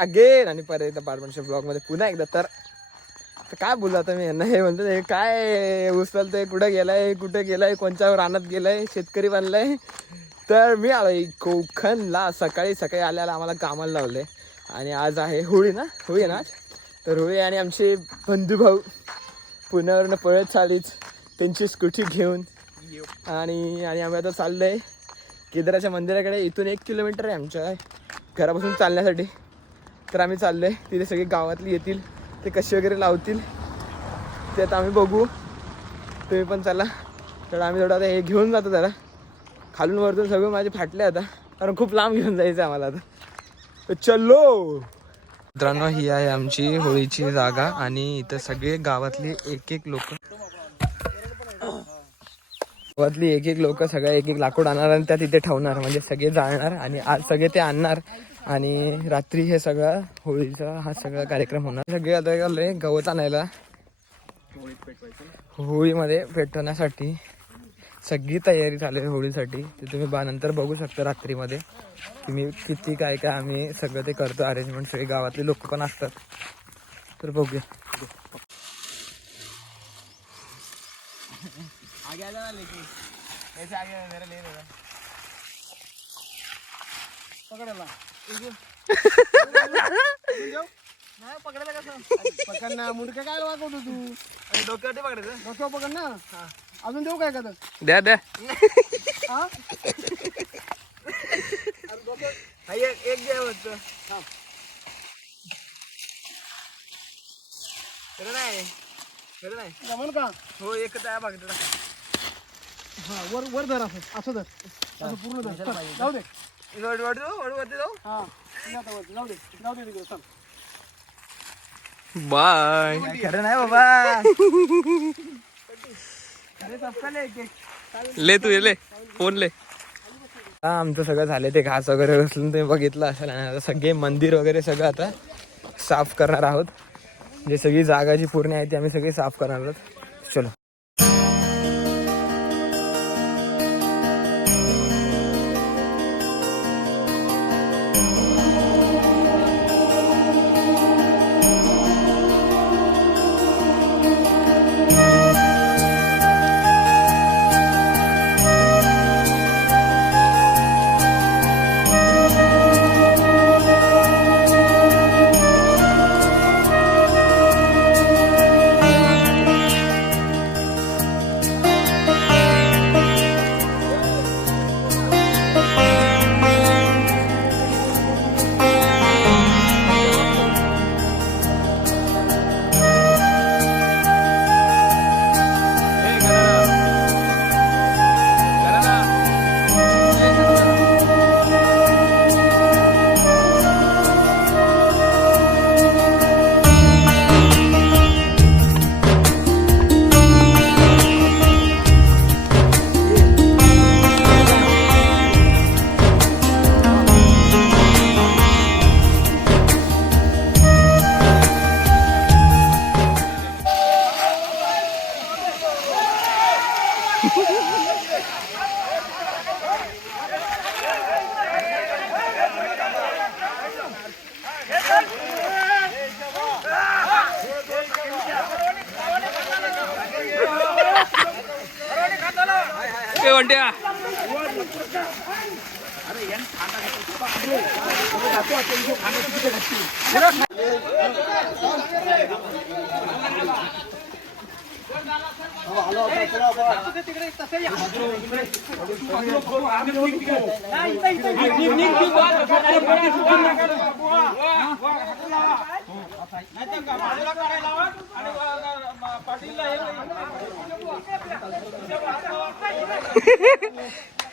Again आणि परत partnership blog मध्ये पुन्हा एकदा. तर काय बोलू आता मी यांना, हे म्हणतो हे काय उचलतंय, कुठे गेलाय, कोणच्या रानात गेलाय, शेतकरी बनलाय. तर मी आलोय कोकणला. सकाळी आल्याला आम्हाला कामाला लावले आणि आज आहे होळी ना, होळी आहे ना आज. तर होळी आणि आमचे बंधुभाऊ पुण्यावरनं पळत चालीच त्यांची स्कूटी घेऊन आणि आम्ही आता चाललोय केदाराच्या मंदिराकडे. इथून 1 किलोमीटर आहे आमच्या घरापासून चालण्यासाठी. तर आम्ही चाललोय, तिथे सगळी गावातली येतील, ते कशी वगैरे लावतील ते आता आम्ही बघू. तुम्ही पण चला. तर आम्ही थोडं आता हे घेऊन जातो जरा, खालून वरतून सगळं माझे फाटले आता, कारण खूप लांब घेऊन जायचं आम्हाला आता. तर चलो मित्रांनो, ही आहे आमची होळीची जागा आणि इथं सगळे गावातली एक लोक सगळ्या एक लाकूड आणणार आणि त्या तिथे ठेवणार, म्हणजे सगळे जाळणार आणि आज सगळे ते आणणार आणि रात्री हे सगळं होळीचा हा सगळा कार्यक्रम होणार. सगळे आता गेले गवत आणायला होळीमध्ये पेटवण्यासाठी. सगळी तयारी चालू आहे होळीसाठी. ते तुम्ही नंतर बघू शकता रात्रीमध्ये की मी किती काय आम्ही सगळं ते करतो अरेंजमेंट. सगळे गावातले लोक पण असतात. तर बघूया. पकडायला कसं पकड ना, मुडकं काय वागवतो तू, डोक्यावर पकडायचं, डोक्यावर पकड ना. अजून देऊ काय का? द्या एक द्या होतं. खरं नाही जमन का? हो एकच आहे बघ. हा वर धर, असं धर, असं पूर्ण धर. जाऊ दे, जाऊ दे. बाय. खरं नाही बाबा. ले तू ले फोन ले. आमचं सगळं झालं, ते घास वगैरे उचलून तुम्ही बघितलं असेल. आणि आता सगळे मंदिर वगैरे सगळं आता साफ करणार आहोत. जे सगळी जागा जी पूर्ण आहे ती आम्ही सगळी साफ करणार आहोत. चलो. वंट्या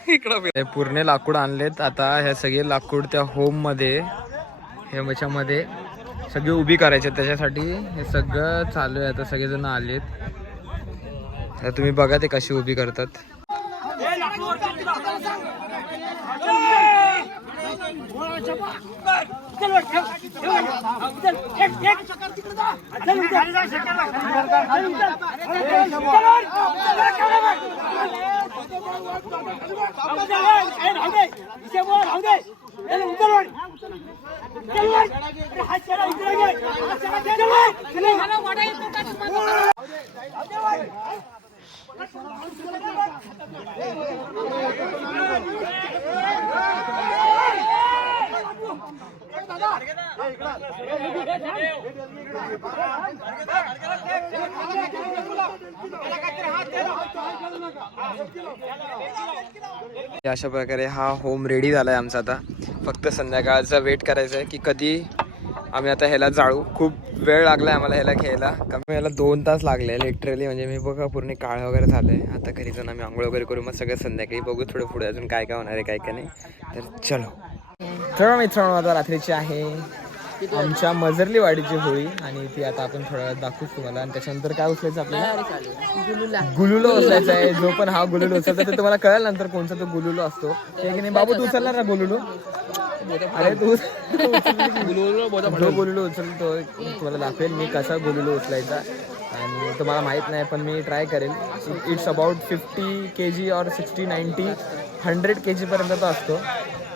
इकडे पूर्ण लाकूड आणलेत. आता हे सगळे लाकूड त्या होम मध्ये ह्याच्यामध्ये सगळे उभी करायचे, त्याच्यासाठी हे सगळं चालू आहे. आता सगळेजण आलेत. तर तुम्ही बघा ते कशी उभी करतात. अशा प्रकारे हा होम रेडी झालाय आमचा. आता फक्त संध्याकाळचा वेट करायचा आहे की कधी आम्ही आता ह्याला जाळू. खूप वेळ लागलाय आम्हाला ह्याला घ्यायला. कमी ह्याला 2 तास लागले लिटरली. म्हणजे मी बघा पूर्ण काळ वगैरे झालंय. आता घरी जाऊन आम्ही आंघोळ वगैरे करू, मग सगळं संध्याकाळी बघू थोडं पुढे अजून काय काय होणार आहे काय काय नाही. तर चलो. तर मित्रांनो आता रात्रीची आहे आमच्या मजरली वाडीची होळी आणि ती आता आपण थोड्या वेळात दाखवूच तुम्हाला. आणि त्याच्यानंतर काय उचलायचं आपल्याला? गुलुलो उचलायचा आहे. जो पण हा गुलुलो उचलता ते तुम्हाला कळेल नंतर कोणता तो गुलुलो असतो ते की नाही. बाबू तू उचलणार ना गुलुलो? अरे तू जो गुलुलो उचलतो तुम्हाला दाखवेल मी कसा गुलुलो उचलायचा. आणि तुम्हाला माहीत नाही पण मी ट्राय करेल. इट्स अबाउट 50 kg और 60-90 100 kg पर्यंत असतो.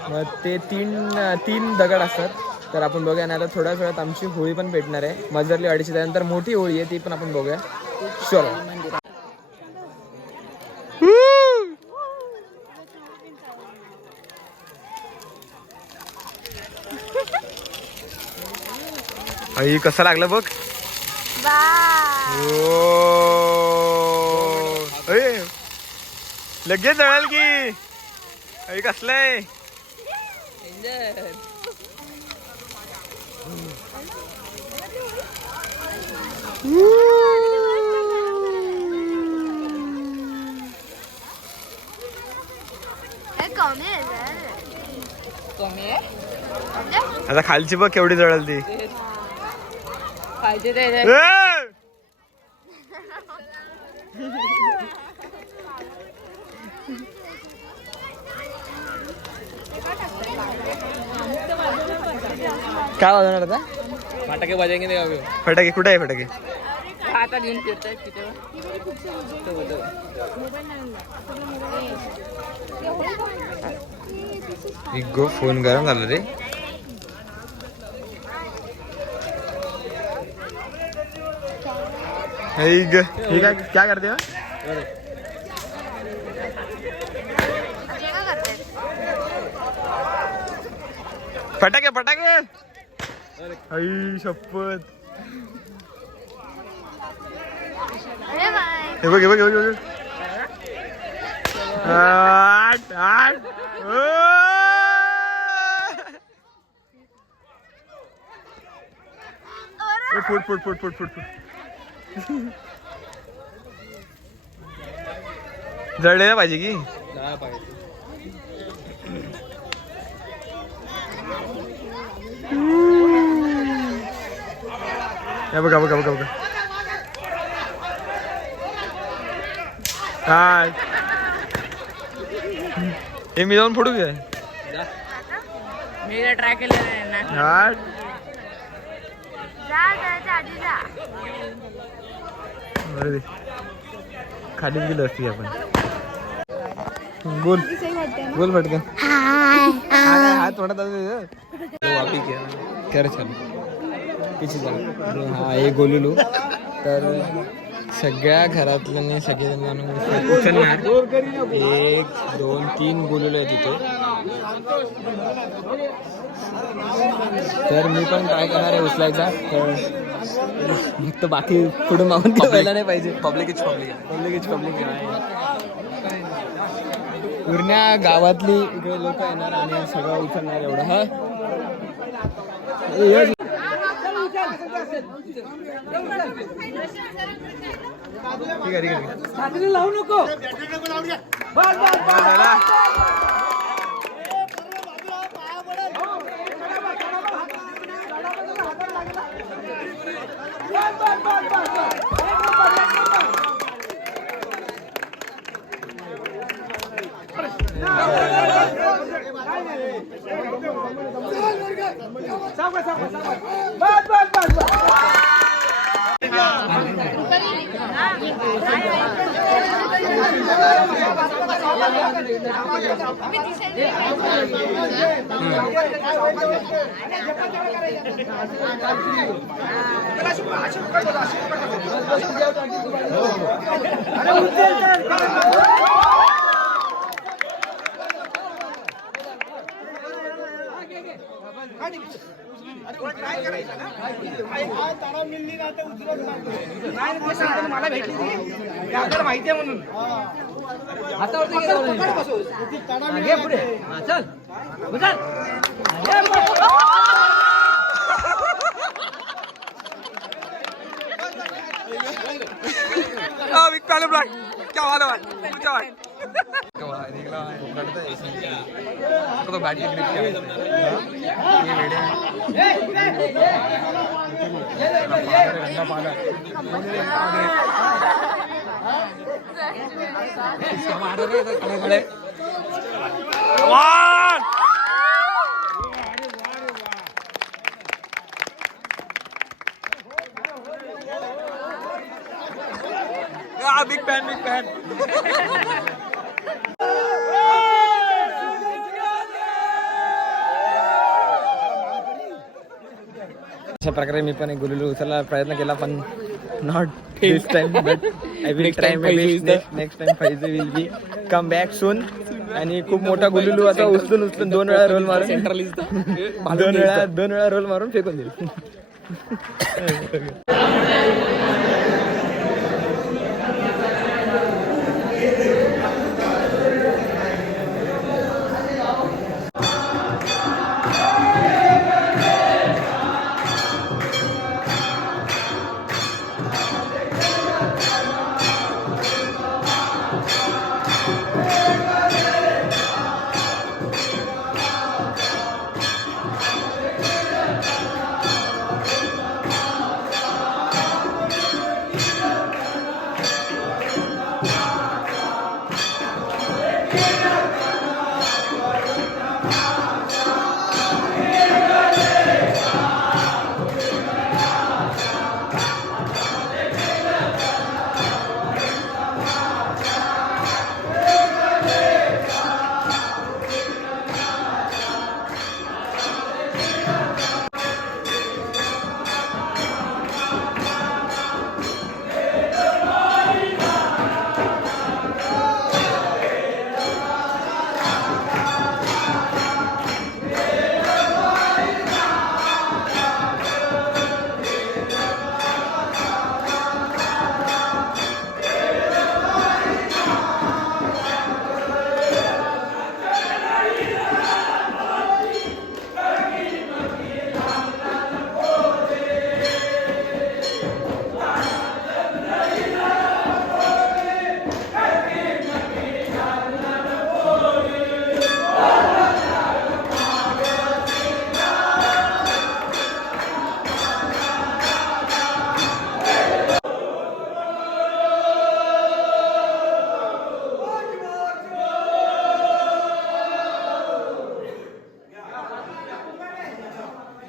मग ते तीन दगड असतात. तर आपण बघूया. नाही आता थोड्याच वेळात आमची होळी पण भेटणार आहे मजरली वाडीची. त्यानंतर मोठी होळी आहे ती पण आपण बघूया. चलो. आई कसं लागलं बघ. लगेच जळाल की. आई कसलंय. आता खालची बघ केवढी जळल ती. काय वाजवणार आता? फटाके वाजायचे नाही. फटाके कुठे आहे? फटाके आता घेऊन फिरताय तिथे. गो फोन गरम झाला रे. क्या करते हो? फटाके फटाके. आई शपथ. हे बघ हे बघ हे बघ. फुट फुट फुट फुट फुट फुट. जळलेला पाहिजे की. बघा बघा बघा बघा. हा हे मी जाऊन फोडू घ्या. मी ट्राय केलं हा खालीच गेलो असती आपण. बोल बोल फटकन. हात थोडा वापी क्या हा हे गोलुलो. तर सगळ्या घरातल्या सगळेजण उचलणार. 1 2 3 गोलुलो आहे तिथे. तर मी पण ट्राय करणार आहे उचलायचा. तर फक्त बाकी पुढे मागून व्हायला नाही पाहिजे. पब्लिक पूर्ण गावातली इकडे लोक येणार आणि सगळं उचलणार एवढं. हा ठीक आहे ठीक आहे. लावू नको. मला भेटली आपल्याला माहिती आहे म्हणून क्या वाला तो गाड़ी बिग फैन बिग फैन अशा प्रकारे मी पण एक गुलुलू उचलला प्रयत्न केला पण not this time but I will try next time फायझे will be come back soon आणि खूप मोठा गुलुलू आता उचलून 2 वेळा रोल मारून सेंट्रल दोन वेळा रोल मारून फेकून देईल.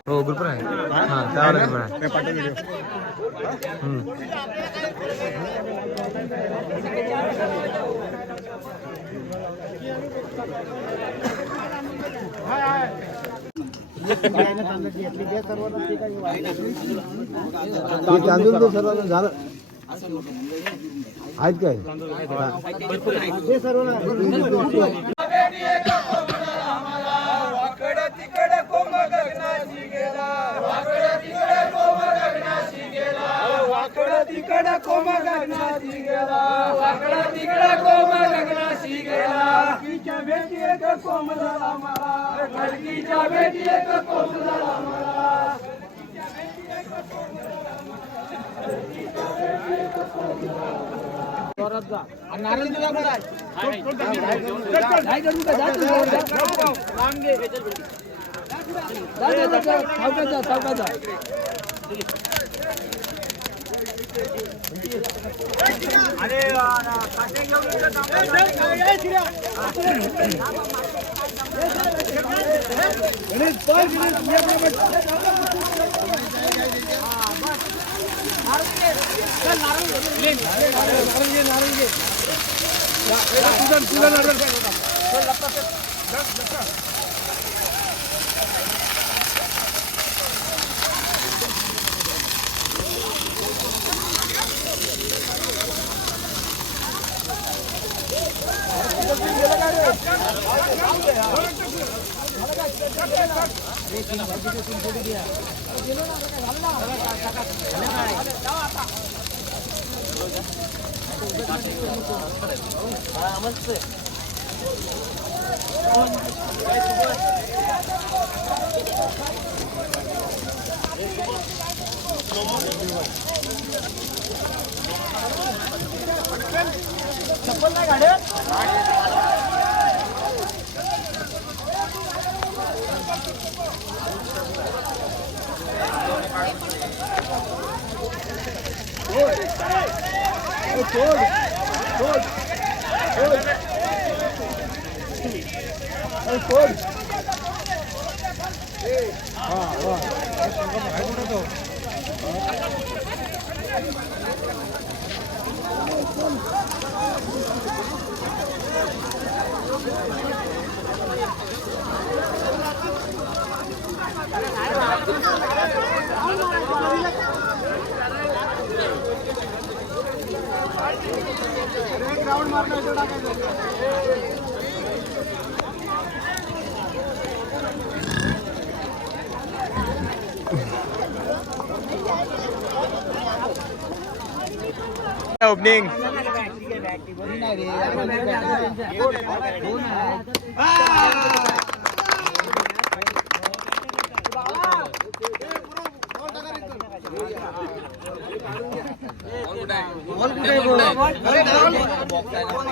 हो ग्रुप आहे हां त्यावर ग्रुप तांदूळ तर सर्वांना झालं आहेत काय तिकडे कोम गगनाची गेला वाकडा तिकडे कोम गगनाची गेला खडकीच्या भेटी एक कोम झाला मला खडकीच्या भेटी एक कोम झाला मला नारळ तुला अरे काटे घेऊन नारंगी चप्पल नाही गाड्या ओपनिंग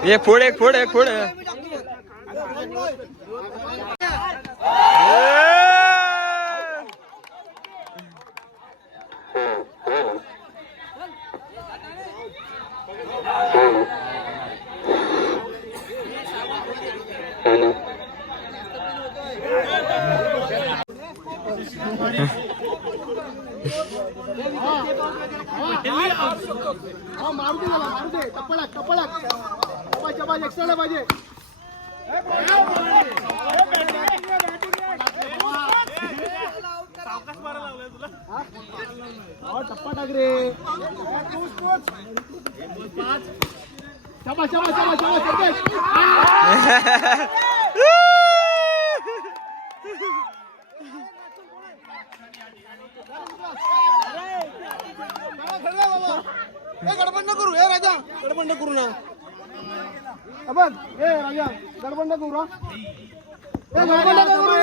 ये फोड एक फोड एक फोड मारू दे टपळक टपळक एक्स्ट्रा पाहिजे टप्पा टाक रे शाबाश शाबाश शाबाश शाबाश गडबड न करू राजा गडबड न करू ना बघ राजा गडबड न करू गडबड न करू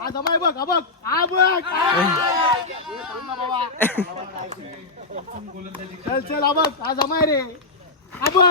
हा जमाय बघ हा बघ हा बघ चल चल हा बघ हा जमाय रे हा बघ